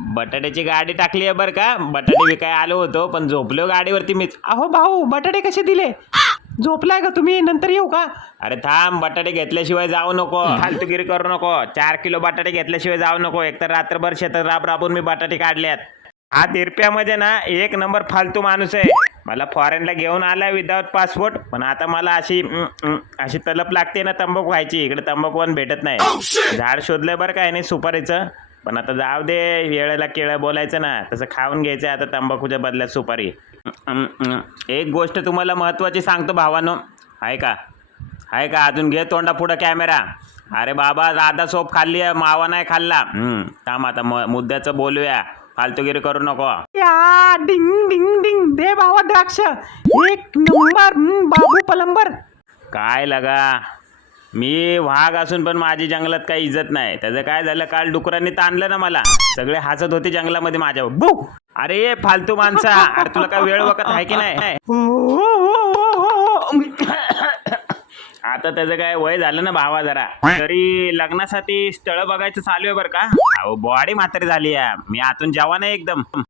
बटाट्याची गाडी टाकली आहे बरं का. बटाटे विकाय आलो होतो पण झोपलो गाडीवरती मीच. अहो भाऊ बटाटे कसे दिले? झोपलाय का तुम्ही? नंतर येऊ का? अरे थांब, बटाटे घेतल्याशिवाय जाऊ नको, फालतूगिरी करू नको. 4 किलो बटाटे घेतल्याशिवाय जाऊ नको. एकतर रात्रभर शेतात राबून मी बटाटे काढल्यात. हा तिरप्यामध्ये ना एक नंबर फालतू माणूस आहे. मला फॉरेनला घेऊन आलाय विदाउट पासपोर्ट, पण आता मला अशी तलप लागते ना तंबाखू व्हायची. इकडे तंबाखू पण भेटत नाही. झाड शोधलंय बरं काय नाही सुपारीचं, पण आता जाऊ दे. वेळेला केळं बोलायचं ना, तसं खाऊन घ्यायचं आता तंबाखूच्या बदल्यात सुपारी. एक गोष्ट तुम्हाला महत्त्वाची सांगतो भावानो, आहे का अजून? घे तोंडा पुढं कॅमेरा. अरे बाबा, दादा सोप खाल्ली आहे, मावा नाही खाल्ला. थांब आता मुद्द्याचं बोलूया, फालतूगिरी करू नको. या डिंग डिंग डिंग दे भावा द्राक्ष, एक नंबर. बाबू पलंबर. काय लगा, मी वाघ असून पण माझी जंगलात काही इज्जत नाही. त्याचं काय झालं, काल डुकरांनी ताणलं ना मला. सगळे हसत होते जंगलामध्ये माझ्यावर. बू, अरे फालतू माणसा, अरे तुला काय वेळ वखत आहे की नाही? आता त्याचं काय वय झालं ना भावा जरा. तरी लग्नासाठी स्थळ बघायचं चालू आहे बरं का. अहो बॉडी म्हातारी झाली आहे, मी आतून जवान आहे एकदम.